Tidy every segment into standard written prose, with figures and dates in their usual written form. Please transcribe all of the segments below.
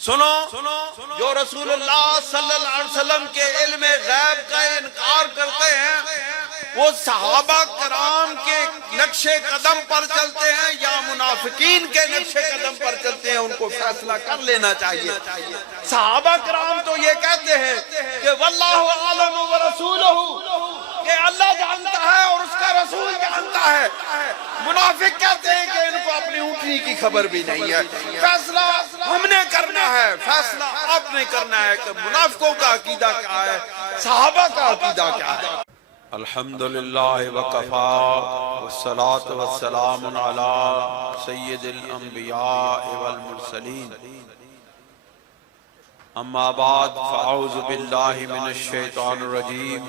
سنو جو رسول اللہ صلی اللہ علیہ وسلم کے علم غیب کا انکار کرتے ہیں وہ صحابہ کرام کے نقش قدم پر چلتے ہیں یا منافقین کے نقش قدم پر چلتے ہیں؟ ان کو فیصلہ کر لینا چاہیے۔ صحابہ کرام تو یہ کہتے ہیں کہ واللہ اعلم ورسولہ، کہ اللہ جانتا ہے اور اس کا رسول جانتا ہے۔ منافق کہتے ہیں کہ ان کو اپنی اونٹنی کی خبر بھی نہیں ہے۔ فیصلہ ہم نے کرنا ہے، فیصلہ آپ نے کرنا ہے کہ منافقوں کا عقیدہ کیا ہے، صحابہ کا عقیدہ کیا ہے۔ الحمدللہ وکفا والصلاة والسلام علی سید الانبیاء والمرسلین، اما بعد فاعوذ باللہ من الشیطان الرجیم،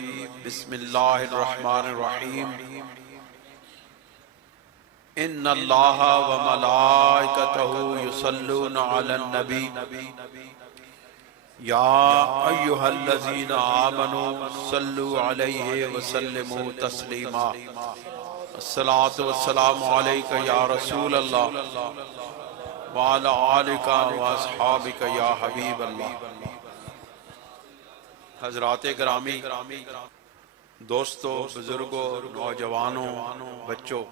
بسم اللہ الرحمن الرحیم۔ ان اللہ وملائکتہ یصلون علی النبی یا ایہا الذین آمنوا صلوا علیہ وسلموا تسلیما۔ الصلاة والسلام علیکہ یا رسول اللہ وعلی آلک واصحابک یا حبیب اللہ۔ حضرات گرامی، دوستو، بزرگوں، نوجوانوں، بچوں،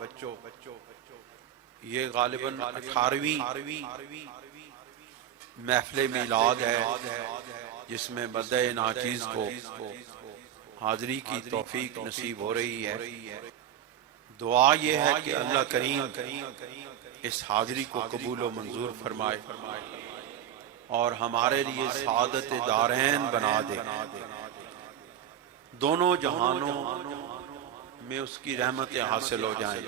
یہ غالباً 18ویں محفل میلاد ہے جس میں مدعِ ناچیز کو حاضری کی توفیق نصیب ہو رہی ہے۔ دعا یہ ہے کہ اللہ کریم اس حاضری کو قبول و منظور فرمائے اور ہمارے لیے سعادت دارین بنا دے، دونوں جہانوں میں اس کی رحمتیں حاصل ہو جائیں۔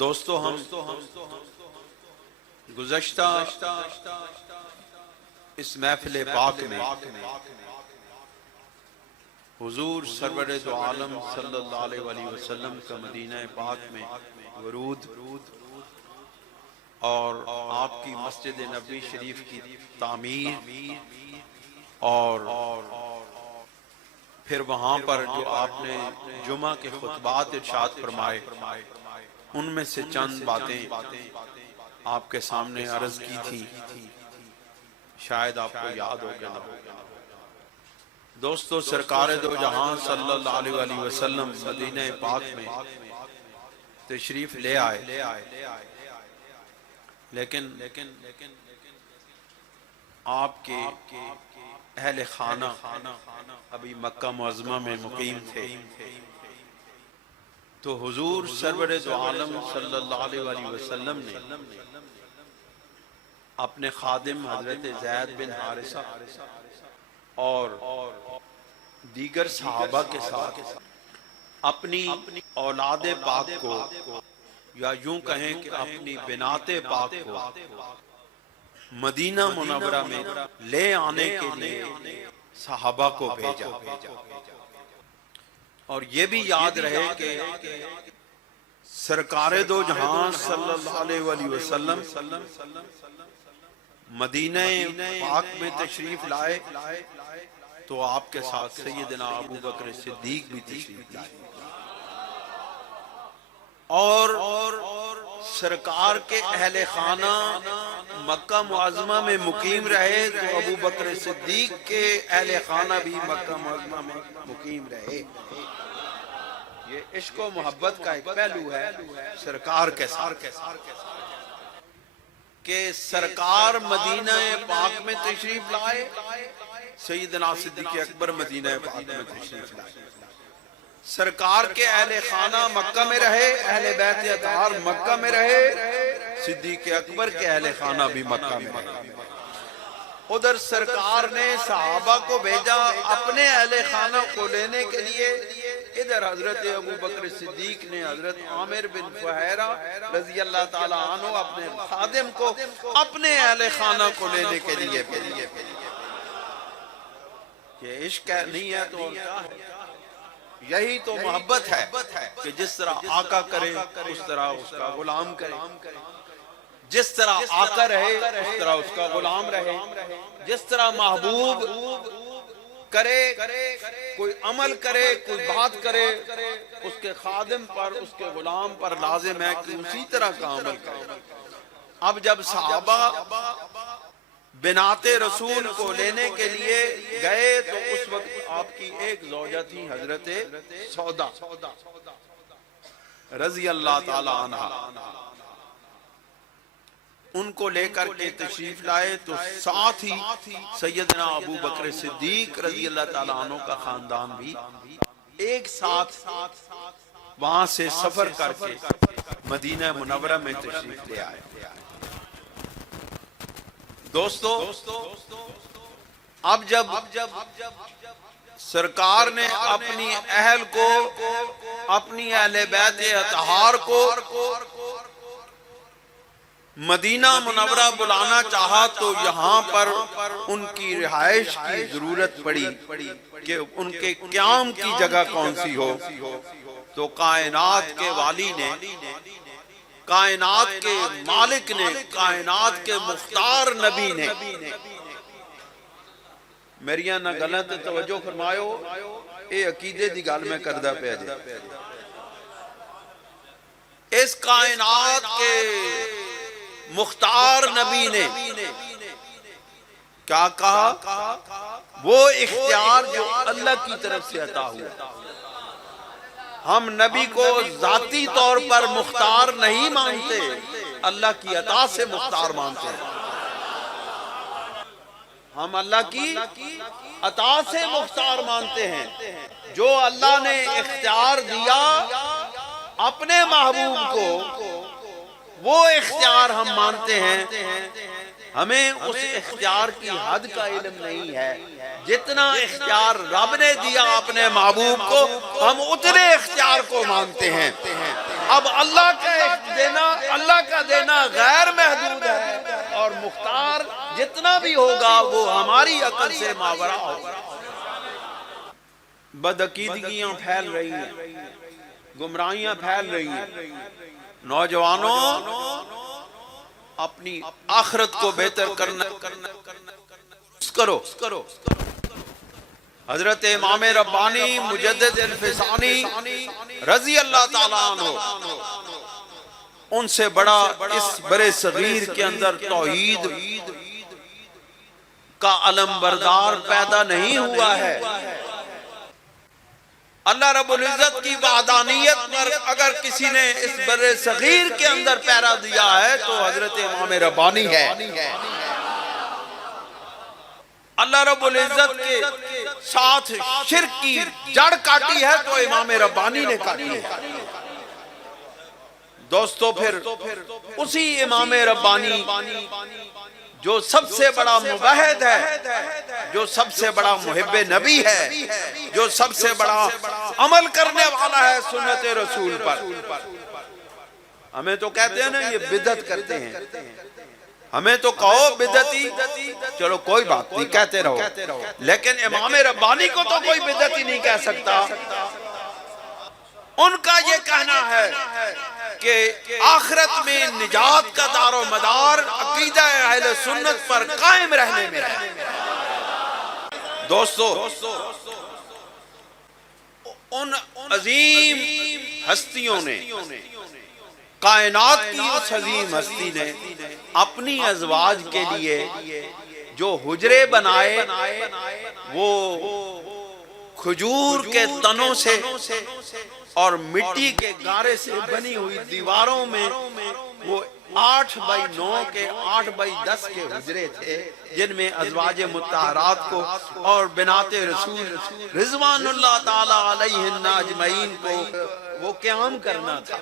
دوستو، ہم گزشتہ اس محفل پاک میں حضور سرور دو عالم صلی اللہ علیہ وسلم کا مدینہ پاک میں ورود اور آپ کی مسجد نبوی شریف کی تعمیر اور پھر وہاں پر جو آپ نے جمعہ کے خطبات ارشاد فرمائے، ان میں سے چند باتیں آپ کے سامنے عرض کی تھی، شاید آپ کو یاد ہو کہ نہ ہو۔ دوستو، سرکار دو جہاں صلی اللہ علیہ وسلم مدینہ پاک میں تشریف لے آئے، لیکن آپ کے اہل خانہ ابھی مکہ معظمہ میں مقیم تھے، تو حضور سرور دو عالم صلی اللہ علیہ وسلم نے اپنے خادم حضرت زید بن حارثہ اور دیگر صحابہ کے ساتھ اپنی اولاد پاک کو، یا یوں کہیں کہ اپنی بنات پاک کو مدینہ منورہ میں لے آنے کے لیے صحابہ کو بھیجا۔ اور یہ بھی یاد رہے کہ سرکار دو جہاں صلی اللہ علیہ وسلم مدینہ پاک میں تشریف لائے تو آپ کے ساتھ سیدنا ابو بکر صدیق بھی تشریف لائے، اور سرکار کے اہل خانہ مکہ معظمہ میں مقیم رہے تو ابو بکر صدیق کے اہل خانہ بھی مکہ معظمہ میں مقیم رہے۔ یہ عشق و محبت کا ایک پہلو ہے سرکار کے ساتھ، کہ سرکار مدینہ پاک میں تشریف لائے، سیدنا صدیق اکبر مدینہ پاک میں تشریف لائے، سرکار کے اہل خانہ مکہ میں رہے، اہل بیت اطہار مکہ میں رہے، صدیق اکبر کے اہل خانہ بھی مکہ میں رہے۔ ادھر سرکار نے صحابہ کو بھیجا اپنے اہل خانہ کو لینے کے لیے، ادھر حضرت ابو بکر صدیق نے حضرت عامر بن فہیرہ رضی اللہ تعالی عنہ اپنے خادم کو اپنے اہل خانہ کو لینے کے لیے بھیجا۔ یہ عشق نہیں ہے تو کیا ہے؟ یہی تو محبت ہے کہ جس طرح آقا کرے اس طرح اس کا غلام کرے، جس طرح آقا رہے اس طرح اس کا غلام رہے، جس طرح محبوب کرے، کوئی عمل کرے، کوئی بات کرے، اس کے خادم پر، اس کے غلام پر لازم ہے کہ اسی طرح کا عمل کرے۔ اب جب صحابہ بناتے رسول کو لینے کے لیے گئے تو اس وقت آپ کی ایک زوجہ تھی حضرت سودا رضی اللہ تعالی عنہ. ان کو لے کر کے تشریف لائے تو ساتھ ہی سیدنا ابو بکر صدیق رضی اللہ تعالیٰ عنہ کا خاندان بھی ایک ساتھ وہاں سے سفر کر کے مدینہ منورہ میں تشریف لے آئے. دوستو اب جب سرکار نے اپنی اہل کو اپنی اہل بیت اطہار کو مدینہ منورہ بلانا چاہا تو یہاں پر ان کی رہائش کی ضرورت پڑی کہ ان کے قیام کی جگہ کون سی ہو. تو کائنات کے والی نے، کائنات کے مالک نے، کائنات کے مختار نبی نے، میریاں نہ غلط توجہ فرمایو، اے عقیدے دی گل میں کردہ پہ جے. اس کائنات کے مختار نبی نے کیا کہا؟ وہ اختیار جو اللہ کی طرف سے عطا ہوا. ہم نبی کو ذاتی طور پر مختار نہیں مانتے، اللہ کی عطا سے مختار مانتے ہیں. ہم اللہ کی عطا سے مختار مانتے ہیں. جو اللہ نے اختیار دیا اپنے محبوب کو، وہ اختیار ہم مانتے ہیں. ہمیں اس اختیار کی حد کا علم نہیں ہے. جتنا اختیار رب نے دیا اپنے محبوب کو، ہم اتنے اختیار کو مانتے ہیں. اب اللہ کا دینا غیر محدود ہے، اور مختار جتنا بھی ہوگا وہ ہماری عقل سے ماورا ہوگا. بدعقیدگیاں پھیل رہی ہیں، گمراہیاں پھیل رہی ہیں. نوجوانوں، اپنی آخرت کو بہتر کرنا کرو. حضرت امام ربانی مجدد الفسانی رضی اللہ تعالیٰ عنہ، ان سے بڑا اس برے صغیر کے اندر توحید کا علم بردار پیدا نہیں ہوا ہے. اللہ رب العزت کی وحدانیت پر اگر کسی نے اس برے صغیر کے اندر پیرا دیا ہے تو حضرت امام ربانی ہے. اللہ رب العزت کے ساتھ شرک کی جڑ کاٹی ہے تو امام ربانی نے کاٹی ہے. دوستو پھر اسی امام ربانی جو سب سے بڑا موحد ہے، جو سب سے بڑا محب نبی ہے، جو سب سے بڑا عمل کرنے والا ہے سنت رسول پر. ہمیں تو کہتے ہیں نا یہ بدعت کرتے ہیں، ہمیں تو کہو بدعتی، چلو کوئی بات نہیں کہتے رہو، لیکن امام ربانی کو تو کوئی بدعتی نہیں کہہ سکتا. ان کا یہ کہنا ہے کہ آخرت میں نجات کا دار و مدار عقیدہ اہل سنت پر قائم رہنے میں ہے. دوستو، ان عظیم ہستیوں نے، کائنات کی اس عظیم ہستی نے اپنی ازواج کے لیے جو حجرے بنائے وہ کھجور کے تنوں سے اور مٹی کے گارے سے بنی ہوئی دیواروں میں وہ 8x9 کے 8x10 کے حجرے تھے جن میں ازواج مطہرات کو اور بنات رسول رضوان اللہ تعالی علیہن اجمعین کو وہ قیام کرنا تھا.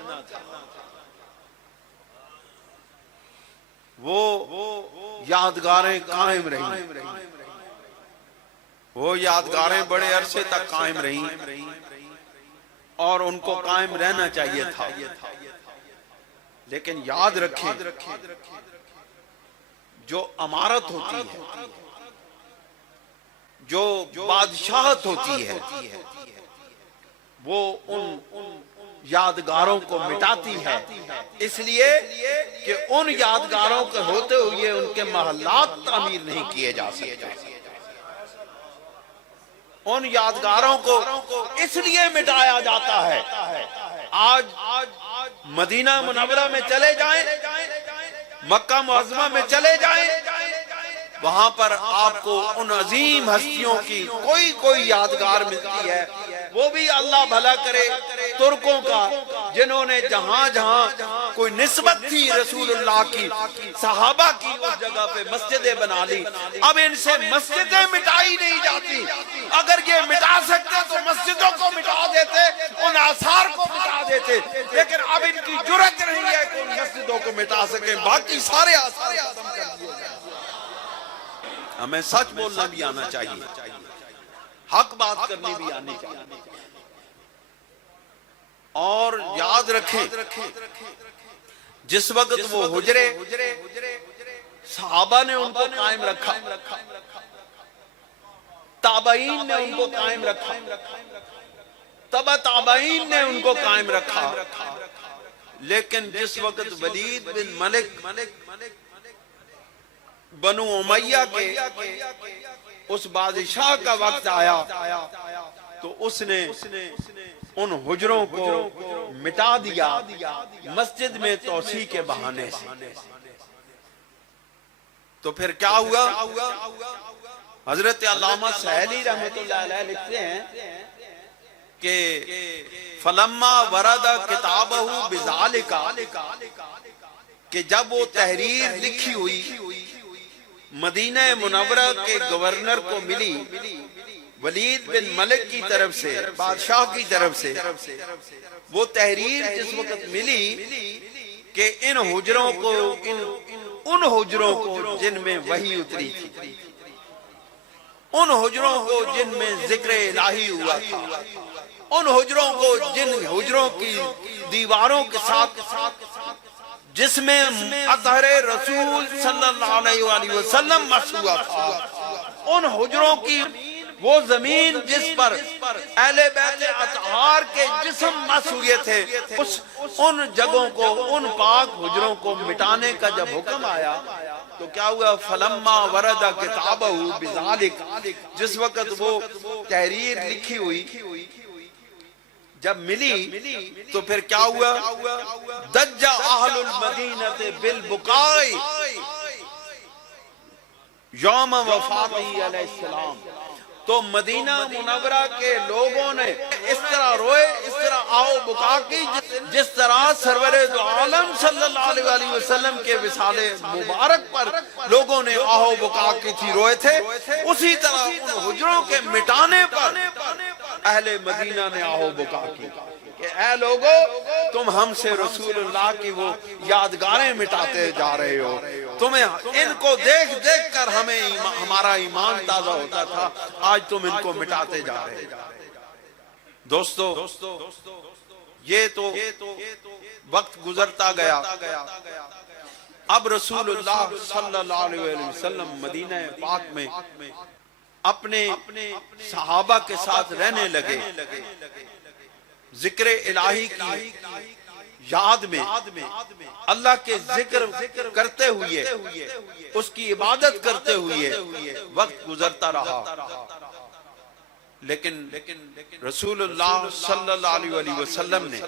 وہ یادگاریں قائم رہیں، وہ یادگاریں بڑے عرصے تک قائم رہیں اور ان کو قائم رہنا چاہیے تھا. لیکن یاد رکھیں جو امارت ہوتی ہے، جو بادشاہت ہوتی ہے، وہ ان یادگاروں کو مٹاتی ہے. اس لیے کہ ان یادگاروں کے ہوتے ہوئے ان کے محلات تعمیر نہیں کیے جا سکتے. ان یادگاروں کو اس لیے مٹایا جاتا ہے. آج مدینہ منورہ میں چلے جائیں، مکہ معظمہ میں چلے جائیں، وہاں پر آپ کو ان عظیم ہستیوں کی کوئی یادگار ملتی ہے، وہ بھی اللہ بھلا کرے ترکوں کا، جنہوں نے جہاں جہاں کوئی نسبت تھی رسول اللہ کی، صحابہ کی، اس جگہ پہ مسجدیں بنا لی۔ اب ان سے مسجدیں مٹائی نہیں جاتی، اگر یہ مٹا سکتے تو مسجدوں کو مٹا دیتے، ان آثار کو مٹا دیتے، لیکن اب ان کی جرات نہیں ہے کہ ان مسجدوں کو مٹا سکیں، باقی سارے آثار ختم کر دیے جائیں۔ ہمیں سچ بولنا بھی آنا چاہیے، حق بات کرنی بھی آنی چاہیے، اور یاد رکھیں جس وقت وہ حجرے صحابہ نے ان کو قائم رکھا، تابعین نے ان کو قائم رکھا، تبع تابعین نے ان کو قائم رکھا، لیکن جس وقت ولید بن ملک بنو امیہ کے اس بادشاہ کا وقت آیا تو اس نے ان حجروں کو مٹا دیا مسجد میں توسیع کے بہانے سے۔ تو پھر کیا ہوا؟ حضرت علامہ سہیلی رحمۃ اللہ علیہ لکھتے ہیں کہ فلما ورد کتابہ بذالک، کہ جب وہ تحریر لکھی ہوئی مدینہ منورہ کے گورنر کو ملی، ولید بن ملک کی طرف سے، بادشاہ کی طرف سے، وہ تحریر جس وقت ملی کہ ان حجروں کو جن میں وحی اتری تھی، ان حجروں کو جن میں ذکر الہی ہوا تھا، ان حجروں کو جن حجروں کی دیواروں کے ساتھ جس میں اطہر رسول صلی اللہ علیہ وآلہ وسلم مس ہوا تھا، ان حجروں کی وہ زمین جس پر اہل بیت اطہار کے جسم مس ہوئے تھے، ان جگہوں کو، ان پاک حجروں کو مٹانے کا جب حکم آیا تو کیا ہوا؟ فلما ورد کتابہ بذالک، جس وقت وہ تحریر لکھی ہوئی جب ملی تو پھر کیا ہوا؟ دج اہل المدینہ بالبکاء یوم وفاتہ علیہ السلام، تو مدینہ منورہ کے لوگوں نے اس طرح روئے، اس طرح آؤ بکا کی، جس طرح سرور دو عالم صلی اللہ علیہ وآلہ وسلم کے وصال مبارک پر لوگوں نے آہو بکا کی تھی، روئے تھے، اسی طرح ان حجروں کے مٹانے پر اہل مدینہ نے آہو بکا کی کہ اے لوگو تم ہم سے رسول اللہ کی وہ یادگاریں مٹاتے جا رہے ہو، تمہیں ان کو دیکھ دیکھ کر ہمارا ایمان تازہ ہوتا تھا، آج تم ان کو مٹاتے جا رہے ہو۔ دوستو یہ تو وقت گزرتا گیا، اب رسول اللہ صلی اللہ علیہ وسلم مدینہ پاک میں اپنے صحابہ کے ساتھ رہنے لگے، ذکر الہی کی یاد میں، اللہ کے ذکر کرتے ہوئے، اس کی عبادت کرتے ہوئے وقت گزرتا رہا، لیکن رسول اللہ صلی اللہ علیہ وسلم نے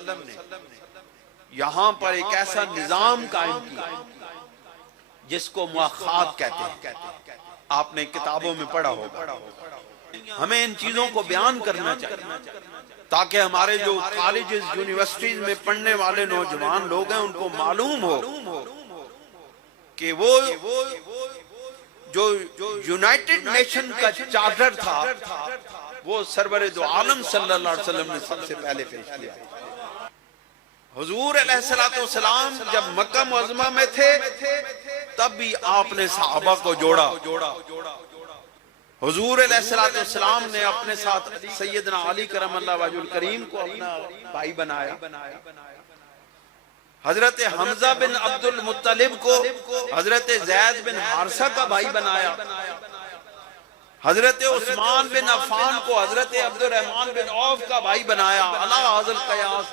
یہاں پر ایک ایسا نظام قائم کیا جس کو مؤاخات کہتے ہیں، آپ نے کتابوں میں پڑھا ہوگا۔ ہمیں ان چیزوں کو بیان کرنا چاہیے تاکہ ہمارے جو کالجز، یونیورسٹیز میں پڑھنے والے نوجوان لوگ ہیں ان کو معلوم ہو کہ وہ جو یونائٹڈ نیشن کا چارٹر تھا وہ سرور دو عالم صلی اللہ علیہ وسلم نے سب سے پہلے پیش کیا۔ حضور علیہ السلام جب مکہ معظمہ میں تھے تب بھی آپ نے صحابہ کو جوڑا، حضور علیہ السلام نے اپنے ساتھ سیدنا علی کرم اللہ وجہ الکریم کو اپنا بھائی بنایا، حضرت حمزہ بن عبد المطلب کو حضرت زید بن حارثہ کا بھائی بنایا، حضرت عثمان بن عفان کو حضرت عبد الرحمن بن عوف کا بھائی بنایا۔ علی ھذا القیاس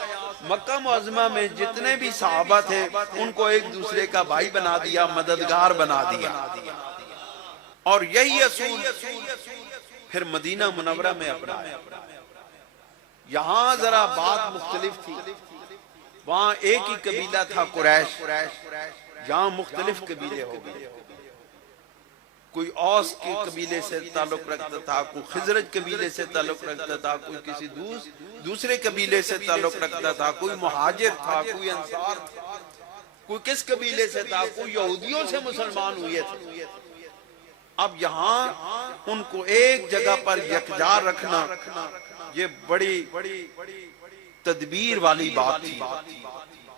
مکہ معظمہ میں جتنے بھی صحابہ تھے ان کو ایک دوسرے کا بھائی بنا دیا، مددگار بنا دیا، اور یہی اصول پھر مدینہ منورہ میں اپنایا۔ یہاں ذرا بات مختلف تھی، وہاں ایک ہی قبیلہ تھا قریش، یہاں مختلف قبیلے ہو گئے۔ کوئی اوس کے قبیلے سے تعلق رکھتا تھا، کوئی خزرج قبیلے سے تعلق رکھتا تھا، کوئی کسی دوسرے قبیلے سے تعلق رکھتا تھا، کوئی مہاجر تھا، کوئی انصار تھا، کوئی کس قبیلے سے تھا، کوئی یہودیوں سے مسلمان ہوئے تھے۔ اب یہاں ان کو ایک جگہ پر یکجا رکھنا یہ بڑی تدبیر والی بات تھی،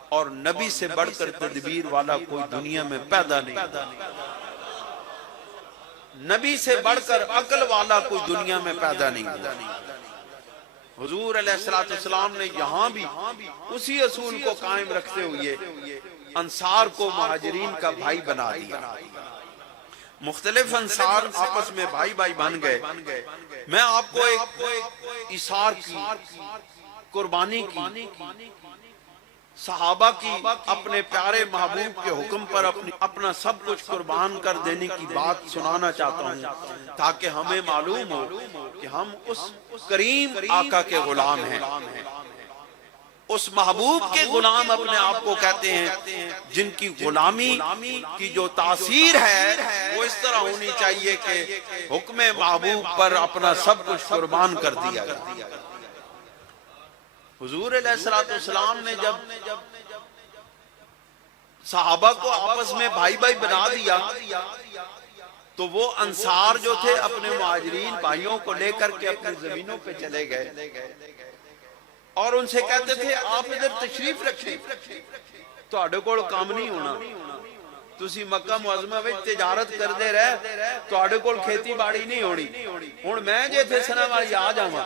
اور نبی سے بڑھ کر تدبیر والا کوئی دنیا میں پیدا نہیں، نبی سے بڑھ کر عقل والا کوئی دنیا میں پیدا نہیں ہوا۔ حضور علیہ السلام نے یہاں بھی اسی اصول کو قائم رکھتے ہوئے انصار کو مہاجرین کا بھائی بنا دیا۔ مختلف انصار آپس میں بھائی بھائی بن گئے۔ میں آپ کو ایک ایثار کی، قربانی کی، صحابہ کی اپنے پیارے محبوب کے حکم پر اپنا سب کچھ قربان کر دینے کی بات سنانا چاہتا ہوں، تاکہ ہمیں معلوم ہو کہ ہم اس کریم آقا کے غلام ہیں، اس محبوب کے غلام اپنے آپ کو کہتے ہیں، جن کی غلامی کی جو تاثیر ہے وہ اس طرح ہونی چاہیے کہ حکم محبوب پر اپنا سب کچھ قربان کر دیا جائے۔ حضور علیہ السلام نے جب صحابہ کو آپس میں بھائی بھائی بنا دیا تو وہ انصار جو تھے اپنے مہاجرین بھائیوں کو لے کر کے اپنی زمینوں پہ چلے گئے اور ان سے کہتے تھے آپ ادھر تشریف رکھیں، تہاڈے کول کام نہیں ہونا، تسی مکہ معظمہ وچ تجارت کردے رہے، تہاڈے کول کھیتی باڑی نہیں ہونی، ہن میں جے تھے سنا والی آ جاواں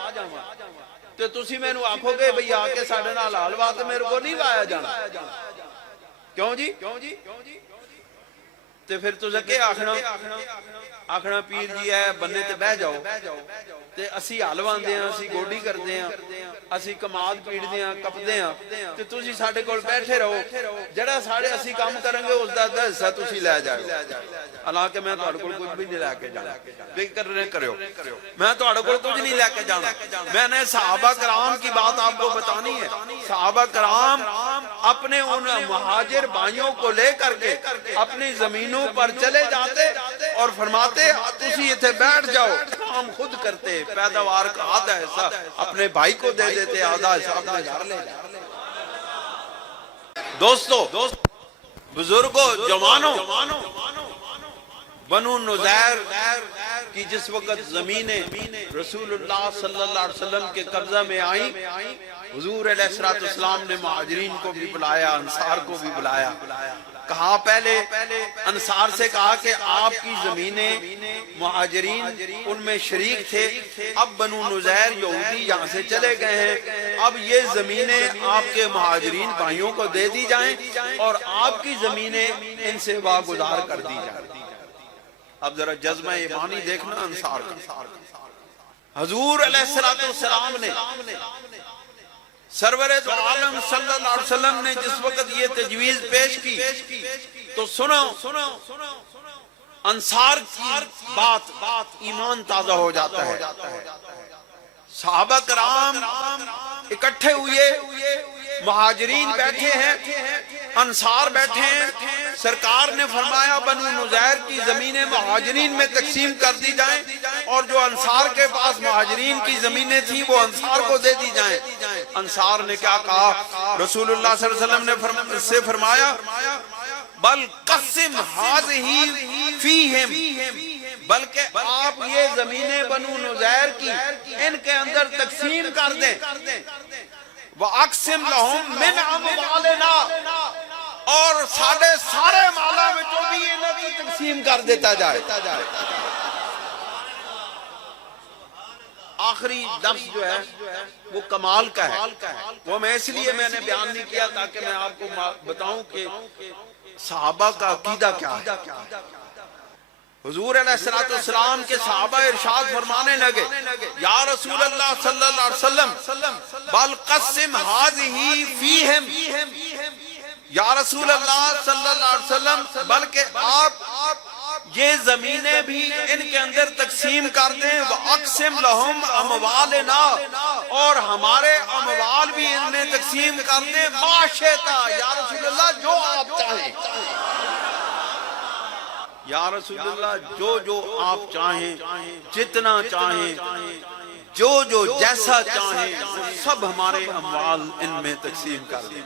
تو تسی میں نو آکھو گے بھئی آ کے ساڑھے نال حال بات میرے کو نہیں وایا جانا، کیوں جی؟ تے پھر تو زکے آکھنا پیر جی ہے بندے تے بہ جاؤ، تے اسی حال واندے ہیں، اسی گوڈی کردے ہیں، اسی کماد پیڑدے ہیں، کپدے ہیں، تے تسی ساڑھے کول بیٹھے رہو، جڑا ساڑھے اسی کام کریں گے اس دا حصہ تسی لے جائے، حالانکہ میں تہاڈے کول کچھ بھی نہیں لے کے جانا، فکر نہ کرو، میں تہاڈے کول کچھ نہیں لے کے جانا۔ میں نے صحابہ کرام کی بات آپ کو بتانی ہے۔ صحابہ کرام اپنے ان مہاجر بھائیوں کو لے کر کے اپنی زمینوں پر چلے جاتے اور فرماتے تسی اتھے بیٹھ جاؤ، کام خود کرتے، پیداوار کا آدھا حصہ اپنے بھائی کو دے دیتے، آدھا حصہ اپنے گھر لے جاتے۔ دوستو، بزرگوں، جوانوں، بنو نذیر کی جس وقت زمینیں رسول اللہ صلی اللہ علیہ وسلم کے قبضہ میں آئیں، حضور علیہ السلام نے مہاجرین کو بھی بلایا، انصار کو بھی بلایا۔ کہا پہلے انصار سے کہا کہ آپ کی زمینیں مہاجرین ان میں شریک تھے، اب بنو نذیر یہودی یہاں سے چلے گئے ہیں، اب یہ زمینیں آپ کے مہاجرین بھائیوں کو دے دی جائیں اور آپ کی زمینیں ان سے واگزار کر دی جائیں۔ اب ذرا جذبہ ایمانی دیکھنا انصار کا۔ حضور علیہ السلام نے، سرور دو عالم صلی اللہ علیہ وسلم نے جس وقت یہ تجویز پیش کی تو سنو، انصار کی بات ایمان تازہ ہو جاتا ہے۔ صحابہ کرام اکٹھے ہوئے، مہاجرین بیٹھے ہیں، انصار بیٹھے ہیں، سرکار نے فرمایا بنو نذیر کی زمینیں مہاجرین میں تقسیم کر دی جائیں اور جو انصار کے پاس مہاجرین کی زمینیں تھیں وہ انصار کو دے دی جائیں۔ انصار نے کیا کہا؟ رسول اللہ صلی اللہ علیہ وسلم نے سے فرمایا بل قسم ھذہ فیہم، بلکہ آپ یہ زمینیں بنو نذیر کی ان کے اندر تقسیم کر دیں، وَأَقْسِمْ لَهُمْ مِنْ أَمْوَالِنَا، اور سارے مالا میں جو بھی انہیں بھی تقسیم کر دیتا جائے۔ آخری لفظ جو ہے وہ کمال کا ہے، وہ میں اس لیے میں نے بیان نہیں کیا تاکہ میں آپ کو بتاؤں کہ صحابہ کا عقیدہ کیا ہے۔ حضور علیہ السلام کے صحابہ ارشاد فرمانے لگے یا رسول اللہ صلی اللہ علیہ وسلم بل قسم ھذہ فیہم، یا رسول اللہ صلی اللہ علیہ وسلم بلکہ آپ یہ زمینیں بھی ان کے اندر تقسیم کر دیں، وَأَقْسِمْ لَهُمْ أَمْوَالِنَا، اور ہمارے اموال بھی ان میں تقسیم کر دیں، مَا شِئْتَ، یا رسول اللہ جو آپ چاہیں۔ یا رسول اللہ جو جو آپ چاہیں، جتنا چاہیں، جو جو جیسا چاہیں، وہ سب ہمارے اموال ان میں تقسیم کر دیں۔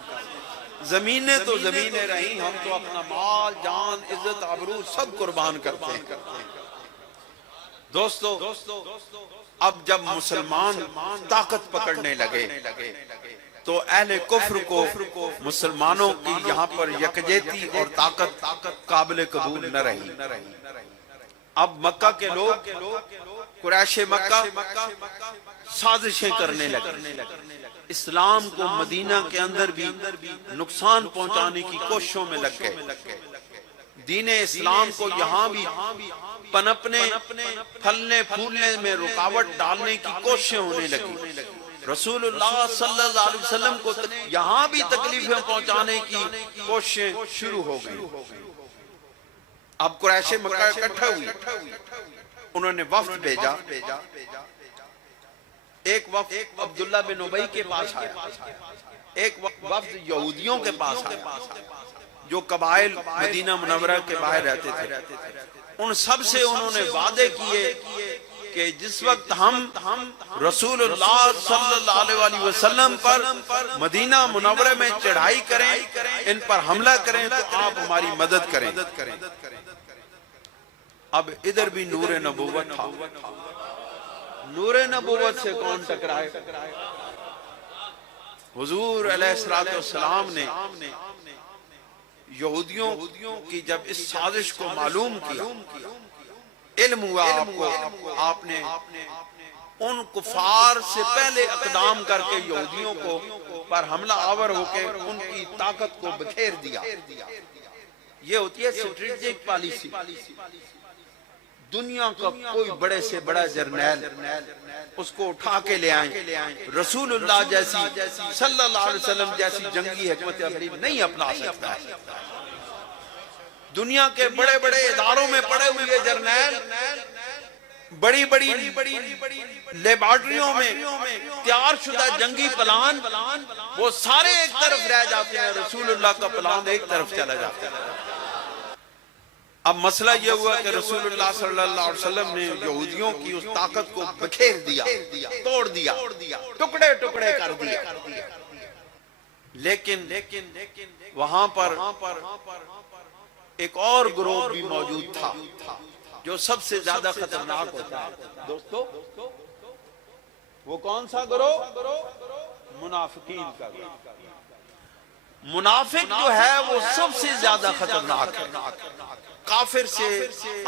زمینیں تو زمینیں رہیں، ہم تو اپنا مال، جان، عزت، آبرو سب قربان کرتے ہیں۔ دوستو، اب جب مسلمان طاقت پکڑنے لگے تو اہل کفر کو مسلمانوں کی یہاں پر یکجہتی اور طاقت قابل قبول نہ رہی۔ اب مکہ کے لوگ، قریش مکہ سازشیں کرنے لگے، اسلام کو مدینہ کے اندر بھی نقصان پہنچانے کی کوششوں میں لگ گئے، دین اسلام کو یہاں بھی پنپنے، پھلنے پھولنے میں رکاوٹ ڈالنے کی کوششیں ہونے لگی۔ رسول اللہ صلی اللہ علیہ وسلم کو یہاں بھی تکلیفیں پہنچانے کی کوششیں شروع ہو گئی۔ اب قریش مکہ اکٹھا ہوئی، انہوں نے وفد بھیجا، ایک وفد عبداللہ بن ابی کے پاس آیا، ایک وفد یہودیوں کے پاس آیا جو قبائل مدینہ منورہ کے باہر رہتے تھے۔ ان سب سے انہوں نے وعدے کیے کہ جس وقت ہم رسول اللہ صلی اللہ علیہ وسلم پر مدینہ منورہ میں چڑھائی کریں، ان پر حملہ کریں تو آپ ہماری مدد کریں۔ اب ادھر بھی نور نبوت تھا، نور نبوت سے کون ٹکرائے؟ حضور علیہ السلام نے یہودیوں کی جب اس سازش کو معلوم کیا، علم ہوا آپ کو، آپ نے ان کفار سے پہلے اقدام کر کے یہودیوں کو پر حملہ آور ہو کے ان کی طاقت کو بکھیر دیا۔ یہ ہوتی ہے اسٹریٹجک پالیسی۔ دنیا کا کوئی بڑے سے بڑا جرنیل اس کو اٹھا کے لے آئیں، رسول اللہ جیسی، صلی اللہ علیہ وسلم جیسی جنگی حکمت عملی نہیں اپنا سکتا ہے۔ دنیا کے بڑے بڑے اداروں میں پڑے ہوئے جرنیل، بڑی بڑی لیبارٹریوں میں تیار شدہ جنگی پلان، وہ سارے ایک طرف رہ جاتے ہیں، رسول اللہ کا پلان ایک طرف چلا جاتا ہے۔ اب مسئلہ یہ ہوا کہ رسول اللہ صلی اللہ علیہ وسلم نے یہودیوں کی اس طاقت کو بکھیر دیا، توڑ دیا، ٹکڑے ٹکڑے کر دیا۔ لیکن وہاں پر ایک اور گروہ بھی موجود تھا جو سب سے زیادہ خطرناک ہوتا ہے۔ دوستو، وہ کون سا گروہ؟ منافقین کا گروہ۔ منافق جو ہے وہ سب سے زیادہ خطرناک ہے۔ کافر سے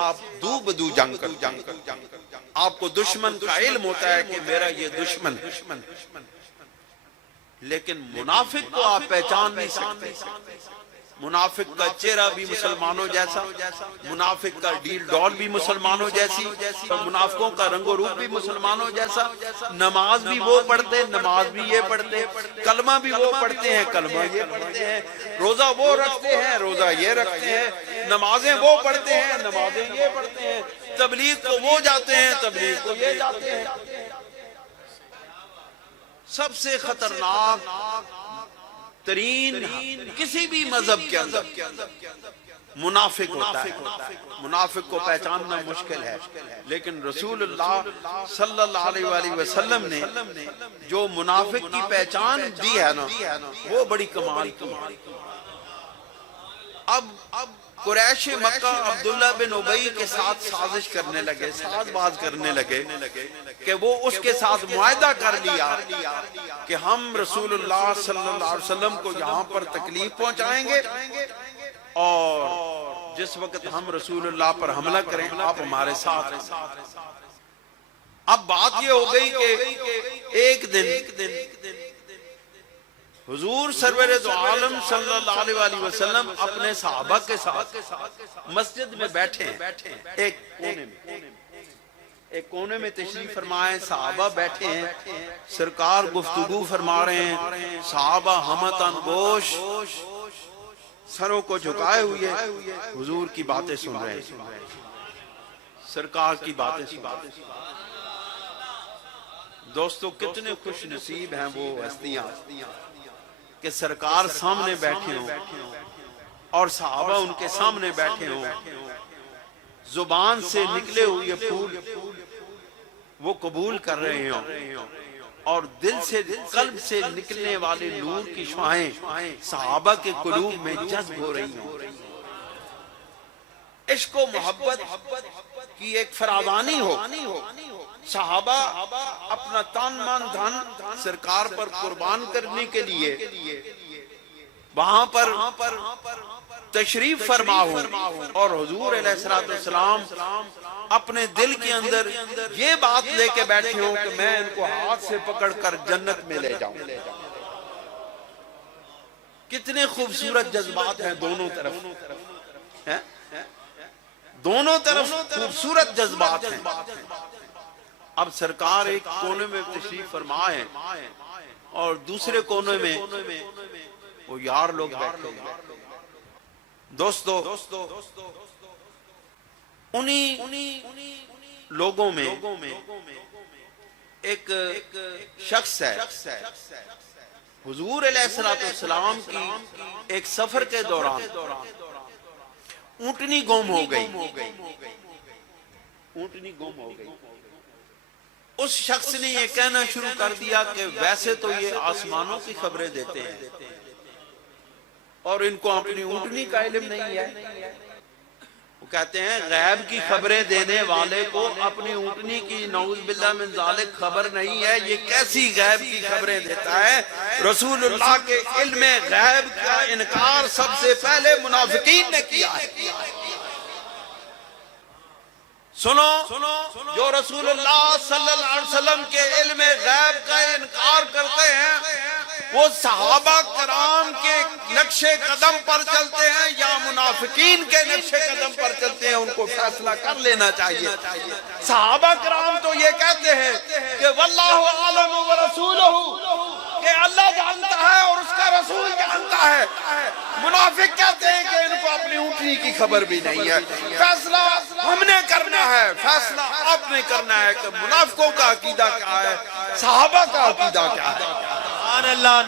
آپ دو بدو جنگ کرتے ہیں، آپ کو دشمن کا علم ہوتا ہے کہ میرا یہ دشمن، لیکن منافق کو آپ پہچان نہیں سکتے۔ منافق کا چہرہ بھی مسلمانوں جیسا، منافق کا ڈیل ڈال بھی مسلمانوں جیسی، منافقوں کا رنگ و روپ بھی مسلمانوں جیسا، نماز بھی وہ پڑھتے، نماز بھی یہ پڑھتے، کلمہ بھی وہ پڑھتے ہیں، کلمہ یہ پڑھتے ہیں، روزہ وہ رکھتے ہیں، روزہ یہ رکھتے ہیں، نمازیں وہ پڑھتے ہیں، نمازیں یہ پڑھتے ہیں، تبلیغ کو وہ جاتے ہیں، تبلیغ کو یہ جاتے ہیں۔ سب سے خطرناک ترین کسی بھی مذہب کے اندر منافق ہوتا ہے۔ منافق کو پہچاننا مشکل ہے، لیکن رسول اللہ صلی اللہ علیہ وسلم نے جو منافق کی پہچان دی ہے نا، وہ بڑی کمال کی ہے۔ اب قریش مکہ عبداللہ بن ابی کے ساتھ سازش کرنے لگے، ساز باز کرنے لگے کہ وہ اس کے ساتھ معاہدہ کر لیا کہ ہم رسول اللہ صلی اللہ علیہ وسلم کو یہاں پر تکلیف پہنچائیں گے، اور جس وقت ہم رسول اللہ پر حملہ کریں آپ ہمارے ساتھ۔ اب بات یہ ہو گئی کہ ایک دن حضور سرور دو عالم صلی اللہ علیہ وسلم اپنے صحابہ کے ساتھ مسجد میں بیٹھے ہیں، ایک کونے میں تشریف فرمائے، صحابہ بیٹھے ہیں، سرکار گفتگو فرما رہے ہیں، صحابہ ہمتاً گوش سروں کو جھکائے ہوئے حضور کی باتیں سن رہے ہیں، سرکار کی باتیں سن رہے ہیں۔ دوستو، کتنے خوش نصیب ہیں وہ ہستیاں کہ سرکار سامنے بیٹھے ہوں اور صحابہ ان کے سامنے بیٹھے ہوں، زبان سے نکلے ہوئے پھول وہ قبول کر رہے ہوں اور دل سے قلب سے نکلنے والے نور کی شعاعیں صحابہ کے قلوب میں جذب ہو رہی ہوں. عشق و محبت کی ایک فراوانی ہو. صحابہ اپنا تن من دھن سرکار پر قربان کرنے کے لیے وہاں پر تشریف فرما ہوں اور حضور علیہ السلام اپنے دل کے اندر یہ بات لے کے بیٹھے ہوں کہ میں ان کو ہاتھ سے پکڑ کر جنت میں لے جاؤں. کتنے خوبصورت جذبات ہیں دونوں طرف، دونوں طرف خوبصورت جذبات ہیں. اب سرکار ایک کونے میں تشریف فرما ہے اور دوسرے کونے میں وہ یار لوگ بیٹھے ہیں. دوستو انہی لوگوں میں ایک شخص ہے. حضور علیہ السلام کی ایک سفر کے دوران اونٹنی گم ہو گئی. اونٹنی گم ہو گئی. اس شخص نے یہ کہنا شروع کر دیا کہ ویسے تو یہ آسمانوں کی خبریں دیتے ہیں اور ان کو اپنی اونٹنی کا علم نہیں ہے. وہ کہتے ہیں غیب کی خبریں دینے والے کو اپنی اونٹنی کی نعوذ باللہ من ذالک خبر نہیں ہے. یہ کیسی غیب کی خبریں دیتا ہے؟ رسول اللہ کے علم غیب کا انکار سب سے پہلے منافقین نے کیا ہے. سنو جو رسول اللہ صلی اللہ علیہ وسلم کے علم غیب کا انکار کرتے ہیں وہ صحابہ کرام کے نقش قدم پر چلتے ہیں یا منافقین کے نقش قدم پر چلتے ہیں؟ ان کو فیصلہ کر لینا چاہیے. صحابہ کرام تو یہ کہتے ہیں کہ واللہ اعلم ورسولہ، کہ اللہ جانتا ہے اور اس کا رسول جانتا ہے. منافق کہتے ہیں کہ ان کو اپنی اونٹنی کی خبر بھی نہیں ہے. فیصلہ ہم نے کرنا ہے، فیصلہ آپ نے کرنا ہے کہ منافقوں کا عقیدہ کیا ہے، صحابہ کا عقیدہ کیا ہے. سبحان اللہ.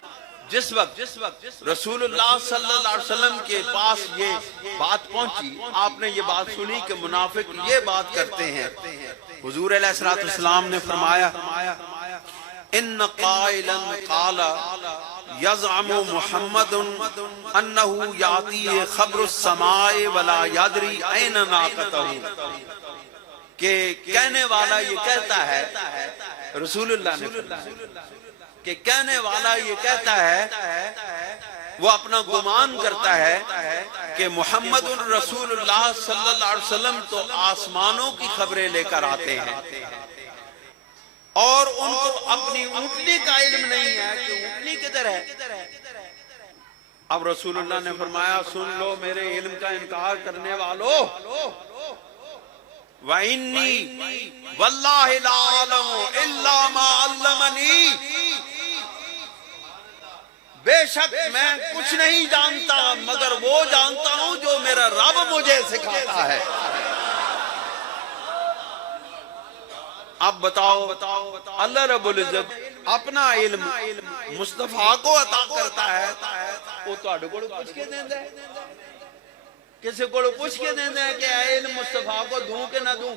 جس وقت رسول اللہ صلی اللہ علیہ وسلم کے پاس یہ بات پہنچی، آپ نے یہ بات سنی کہ منافق یہ بات کرتے ہیں. حضور علیہ السلام نے فرمایا ان قائلا قال یزعم محمد انه یاتی خبر السماء ولا یدری این ناقتہ، کہ کہنے والا یہ کہتا ہے، رسول اللہ نے فرمایا کہ کہنے والا یہ کہتا ہے، وہ اپنا گمان کرتا ہے کہ محمد رسول اللہ صلی اللہ علیہ وسلم تو آسمانوں کی خبریں لے کر آتے ہیں اور ان کو اپنی اونٹنی کا علم نہیں ہے کہ اونٹنی کدھر ہے. اب رسول اللہ نے فرمایا سن لو میرے علم کا انکار کرنے والو، وَإِنِّي وَاللَّهِ لَا أَعْلَمُ إِلَّا مَا عَلَّمَنِي، بے شک میں کچھ نہیں جانتا مگر وہ جانتا ہوں جو میرا رب مجھے سکھاتا ہے. اب بتاؤ اللہ رب العزت اپنا علم مصطفیٰ کو عطا کرتا ہے، وہ تہاڈے کول پوچھ کے دیندا ہے؟ کسی کو پوچھ کے دیندا ہے کہ اے علم مصطفیٰ کو دوں کہ نہ دوں؟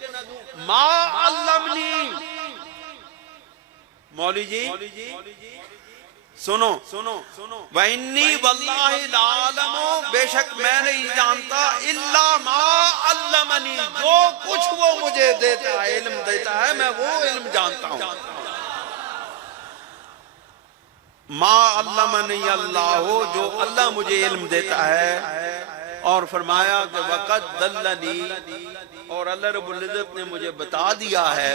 ما علمنی، مولوی جی سنو وَإِنِّي وَاللَّهِ لَا أَعْلَمُ، بے شک میں نہیں جانتا إِلَّا مَا عَلَّمَنِي، جو کچھ وہ مجھے دیتا ہے، علم دیتا ہے، میں وہ علم جانتا ہوں. ما علمنی اللہ، جو اللہ مجھے علم دیتا ہے. اور فرمایا کہ وقت دلنی، اور اللہ رب العزت نے مجھے بتا دیا ہے،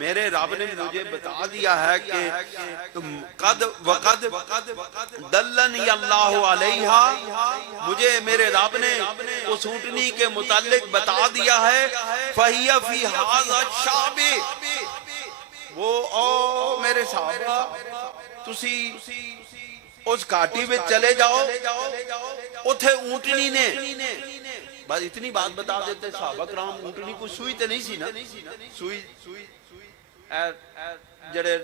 میرے رب نے مجھے بتا دیا ہے کہ قد دلنی اللہ علیہا، مجھے میرے رب نے اس اونٹنی کے متعلق بتا دیا ہے. فہی فی ھذا الشعب، وہ او میرے صحابہ تسی اس گھاٹی میں چلے جاؤ، اتھے اونٹنی نے بس اتنی بات بتا دیتے صحابہ کرام. اونٹنی کو سوئی تے نہیں سی نا، سوئی جڑے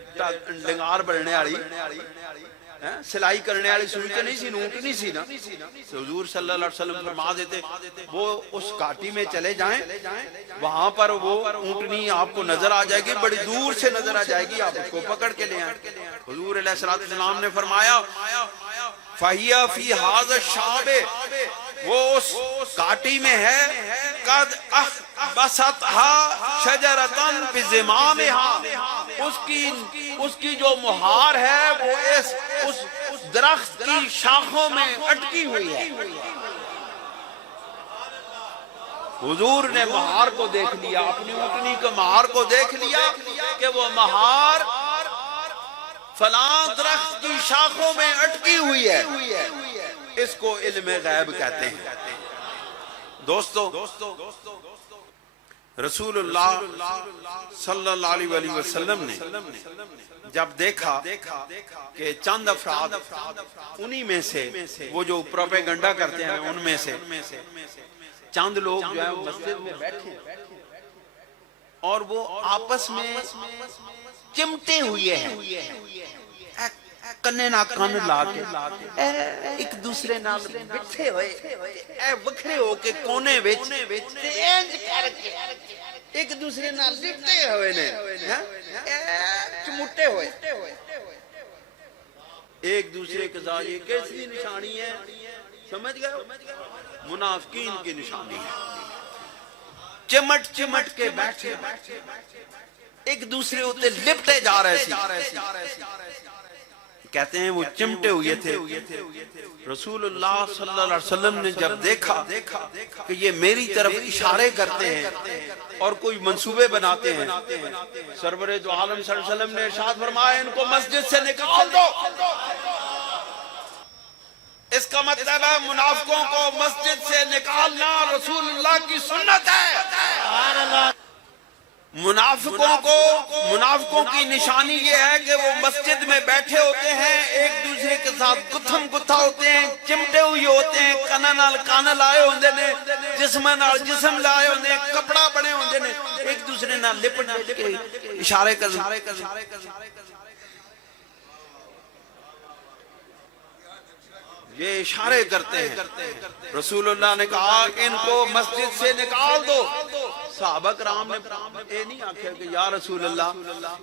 لنگار بڑھنے والی سلائی کرنے والی سوئی تو نہیں سی، اونٹنی سی نا. حضور صلی اللہ علیہ وسلم فرما دیتے وہ اس گھاٹی میں چلے جائیں، وہاں پر وہ اونٹنی آپ کو نظر آ جائے گی، بڑی دور سے نظر آ جائے گی، آپ اس کو پکڑ کے لے آئیں. حضور علیہ السلام نے فرمایا فَهِيَ فِي هَذَا الشَّعْبِ، وہ اس گھاٹی میں ہے، قَدْ أَحْبَسَتْهَا شَجَرَةً بِزِمَامِهَا، اس کی جو مہار ہے وہ اس درخت کی شاخوں میں اٹکی ہوئی ہے. حضور نے مہار کو دیکھ لیا، اپنی اونٹنی کے مہار کو دیکھ لیا کہ وہ مہار فلاں درخت کی شاخوں میں اٹکی ہوئی ہے. اس کو علم غیب کہتے ہیں. دوستو، رسول اللہ صلی اللہ علیہ وسلم نے جب دیکھا کہ چند افراد انہی میں سے، وہ جو پروپیگنڈا کرتے ہیں ان میں سے چند لوگ جو ہیں مسجد میں بیٹھے اور وہ آپس میں چمٹے ہوئے ہیں، کنے نہ کن لا کے ایک دوسرے نال بٹھے ہوئے، وکھرے ہو کے کونے وچ انج کر کے ایک دوسرے نال لٹے ہوئے نے، چمٹے ہوئے ایک دوسرے کے ساتھ. یہ کیسی نشانی ہے؟ سمجھ گئے؟ منافقین کی نشانی ہے. چمٹ چمٹ کے بیٹھے ایک دوسرے ہوتے لپٹے جا رہے تھے. کہتے ہیں وہ چمٹے ہوئے تھے. رسول اللہ صلی اللہ علیہ وسلم نے جب دیکھا کہ یہ میری طرف اشارے کرتے ہیں اور کوئی منصوبے بناتے ہیں، سرور دو عالم صلی اللہ علیہ وسلم نے ارشاد فرمایا ان کو مسجد سے نکال دو. اس کا مطلب ہے منافقوں کو مسجد سے نکالنا رسول اللہ کی سنت ہے. منافقوں کی نشانی یہ ہے کہ وہ مسجد میں بیٹھے ہوتے ہیں، ایک دوسرے کے ساتھ گتھم گتھا ہوتے ہیں، چمٹے ہوئے ہوتے ہیں، کان نال کان لائے ہوندے نے، جسم نال جسم لائے ہوندے ہیں، کپڑا بنے ہوندے نے، ایک دوسرے نال لپٹ کے اشارے کر یہ اشارے کرتے ہیں. رسول اللہ نے کہا کہ ان کو مسجد سے نکال دو. صحابہ کرام نے یہ نہیں آکھا کہ یا رسول اللہ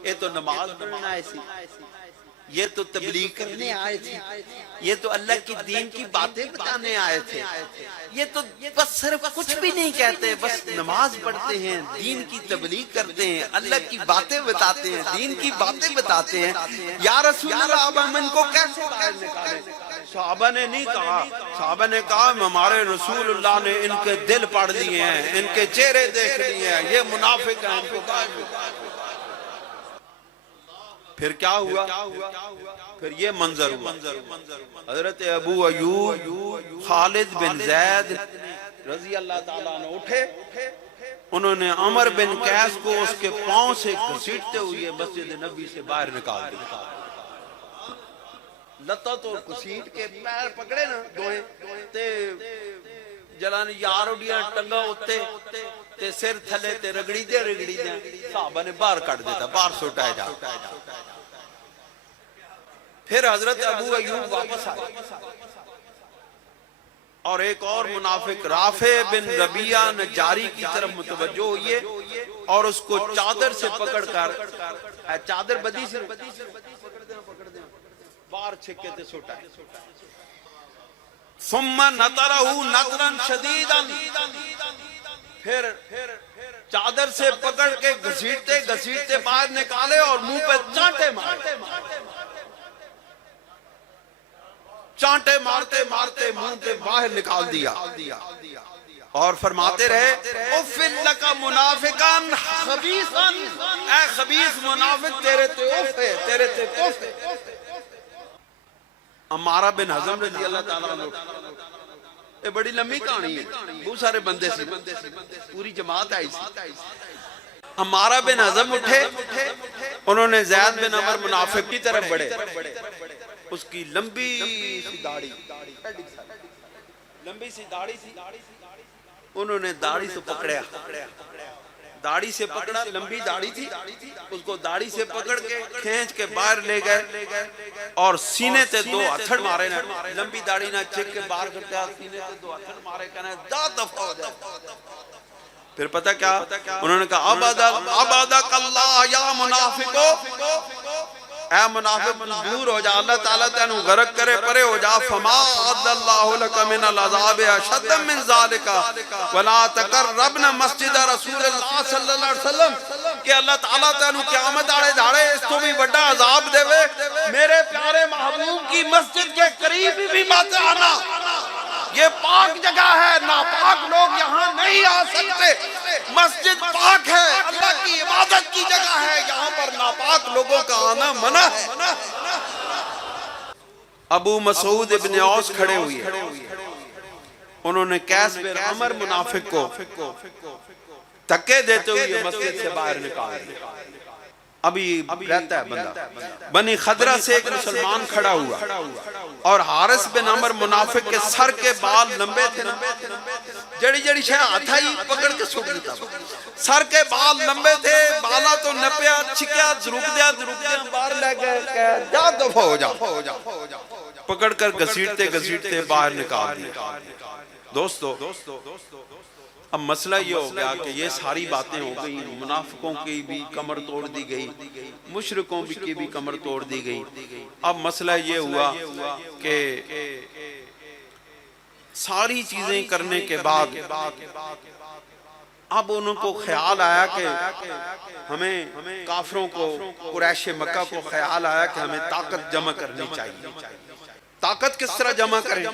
یہ تو نماز پڑھنا آئے تھی، یہ تو تبلیغ کرنے آئے تھے، یہ تو اللہ کی دین کی باتیں بتانے آئے تھے، یہ تو بس صرف کچھ بھی نہیں کہتے، بس نماز پڑھتے ہیں، دین کی تبلیغ کرتے ہیں، اللہ کی باتیں بتاتے ہیں، دین کی باتیں بتاتے ہیں. یا رسول اللہ اب ہم ان کو کیسے باہر نکالیں؟ صحابہ نے نہیں کہا، صحابہ نے کہا ہمارے رسول اللہ نے ان کے دل پڑھ لیے ہیں، ان کے چہرے دیکھ لیے ہیں، یہ منافق ہیں، ان کو پھر کیا ہوا؟ پھر یہ منظر ہوا. حضرت ابو ایوب خالد بن زید رضی اللہ تعالیٰ عنہ اٹھے، انہوں نے عمر بن قیس کو اس کے پاؤں سے گھسیٹتے ہوئے مسجد نبی سے باہر نکال دیا. لتا تو گھسیٹ کے پیر پکڑے نا دوئے تے جلان یار اڈیا ٹنگا ہوتے تے سر تھلے تے رگڑی دے صحابہ نے باہر کٹ دیتا، باہر سوٹائے جا. پھر حضرت ابو ایوب واپس آئے اور ایک اور منافق رافع بن ربیعہ نجاری کی طرف متوجہ ہوئے اور اس کو چادر سے پکڑ کر، چادر بدی سے پکڑ دیں باہر چھکے تے سوٹائے. ثم نطرہ نطرا شدیدا، پھر چادر سے پکڑ کے گھسیٹتے باہر نکالے اور منہ پہ چانٹے مارتے منہ پہ باہر نکال دیا اور فرماتے رہے اُفٍ لَكَ مُنَافِقًا خَبِيثًا، اے خبیث منافق تیرے تے اف ہے، تیرے تے کف ہے. عمارہ بن حزم رضی اللہ تعالیٰ عنہ، یہ بڑی لمبی کہانی ہے، بہت سارے بندے سی، پوری جماعت آئی سی. عمارہ بن حزم اٹھے، انہوں نے زید بن عمر منافق کی طرف بڑھے، اس کی لمبی سی داڑھی تھی، انہوں نے داڑھی سے پکڑیا، داڑھی سے پکڑا، لمبی داڑھی تھی، اس کو داڑھی سے پکڑ کے کھینچ کے باہر لے گئے اور سینے تے 2 ہتھڑ مارے نا، لمبی داڑھی نہ چک کے باہر کرتے سینے تے 2 ہتھڑ مارے، کہنا جا دفع ہو جا۔ پھر پتہ کیا انہوں نے کہا عبادک اللہ یا منافقو، اے منافق دور ہو جا، اللہ تعالیٰ تینو غرق کرے، پرے ہو جا، فما عد اللہ لک من العذاب اشد من ذالک ولا تقربن مسجد رسول اللہ صلی اللہ علیہ وسلم، کہ اللہ تعالیٰ تینو قیامت آڑے دھاڑے اس تو بھی بڑا عذاب دے وے، میرے پیارے محبوب کی مسجد کے قریب بھی مت آنا، یہ پاک جگہ ہے، ناپاک لوگ یہاں نہیں آ سکتے، مسجد پاک ہے، اللہ کی عبادت کی جگہ ہے، یہاں پر ناپاک لوگوں کا آنا منع ہے۔ ابو مسعود ابن اوس کھڑے ہوئے، انہوں نے قیس بن عمر منافق کو دھکے دیتے ہوئے مسجد سے باہر نکال دیا۔ ابھی رہتا ہے بندہ، بنی خدرہ سے ایک مسلمان کھڑا ہوا اور حارث بن عمر منافق کے سر کے بال لمبے تھے نا، جڑی جڑی شے ہاتھا ہی پکڑ کے سوٹ دیتا، سر کے بال لمبے تھے، بالا تو نپیا چھکیا، دھرک دیا باہر لے گئے، کہا جا دفع ہو جا، پکڑ کر گھسیٹتے گھسیٹتے باہر نکال دیا۔ دوستو اب مسئلہ یہ ہو گیا کہ یہ ساری باتیں ہو گئی، منافقوں کی بھی کمر توڑ دی گئی، مشرکوں کی بھی کمر توڑ دی گئی۔ اب مسئلہ یہ ہوا کہ ساری چیزیں کرنے کے بعد اب ان کو خیال آیا کہ ہمیں کافروں کو، قریش مکہ کو خیال آیا کہ ہمیں طاقت جمع کرنی چاہیے۔ طاقت کس طرح جمع کریں؟